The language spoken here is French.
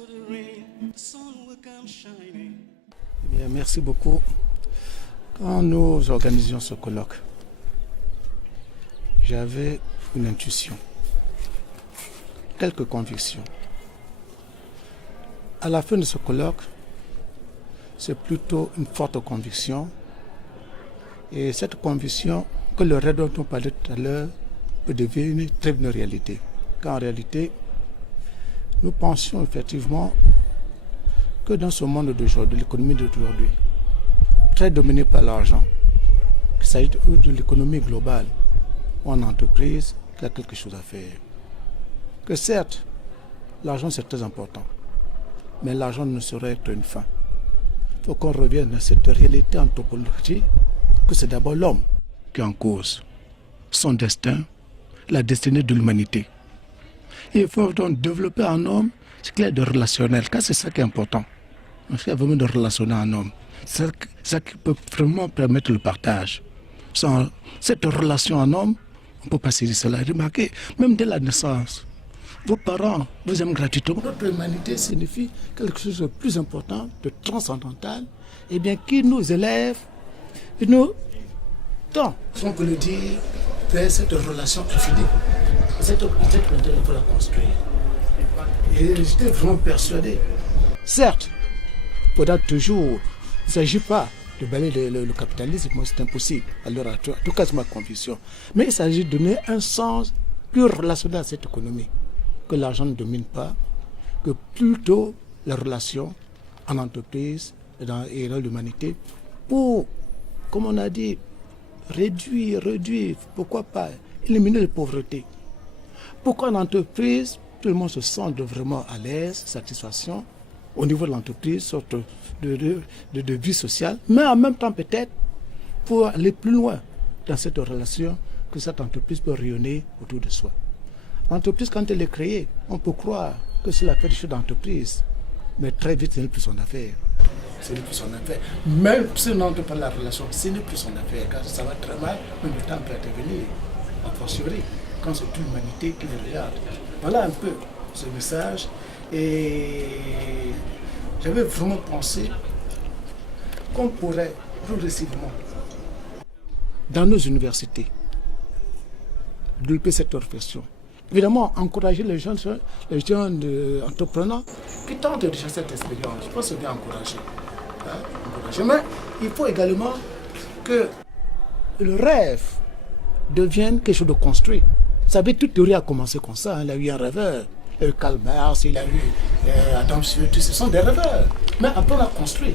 Eh bien, merci beaucoup. Quand nous organisions ce colloque, j'avais une intuition, quelques convictions. À la fin de ce colloque, c'est plutôt une forte conviction. Et cette conviction, que le rêve dont on parlait tout à l'heure, peut devenir une réalité. Car en réalité, nous pensions effectivement que dans ce monde d'aujourd'hui, l'économie d'aujourd'hui, très dominée par l'argent, qu'il s'agit de l'économie globale ou en entreprise, il y a quelque chose à faire. Que certes, l'argent c'est très important, mais l'argent ne saurait être une fin. Il faut qu'on revienne à cette réalité anthropologique, que c'est d'abord l'homme qui est en cause, son destin, la destinée de l'humanité. Et il faut donc développer en homme ce qu'il y a de relationnel, car c'est ça qui est important. Il y a vraiment de relationner en homme. C'est ça qui peut vraiment permettre le partage. Sans cette relation en homme, on ne peut pas saisir cela. Remarquez, même dès la naissance, vos parents vous aiment gratuitement. Notre humanité signifie quelque chose de plus important, de transcendantal, et bien qui nous élève et nous tend, si on peut le dire, vers cette relation infinie. Cette humanité, il faut la construire. Et j'étais vraiment persuadé. Certes, il faudra toujours, il ne s'agit pas de balayer le capitalisme, c'est impossible. Alors, en tout cas, c'est ma conviction. Mais il s'agit de donner un sens plus relationnel à cette économie, que l'argent ne domine pas, que plutôt la relation en entreprise et dans l'humanité pour, comme on a dit, réduire, pourquoi pas, éliminer la pauvreté. Pourquoi en entreprise, tout le monde se sent vraiment à l'aise, satisfaction, au niveau de l'entreprise, sorte de vie sociale, mais en même temps peut-être pour aller plus loin dans cette relation que cette entreprise peut rayonner autour de soi. L'entreprise, quand elle est créée, on peut croire que c'est l'affaire des choses d'entreprise, mais très vite, ce n'est plus son affaire. Ce n'est plus son affaire. Même si on n'entre pas la relation, ce n'est plus son affaire, car ça va très mal, mais le temps peut intervenir, a fortiori, quand c'est toute l'humanité qui le regarde. Voilà un peu ce message. Et j'avais vraiment pensé qu'on pourrait progressivement, dans nos universités, développer cette réflexion. Évidemment, encourager les jeunes entrepreneurs qui tentent déjà cette expérience. Je pense que c'est bien encourager. Mais il faut également que le rêve devienne quelque chose de construit. Vous savez, toute théorie a commencé comme ça. Il y a eu un rêveur. Karl Marx, il a eu Adam Smith, ce sont des rêveurs. Mais après, on a construit.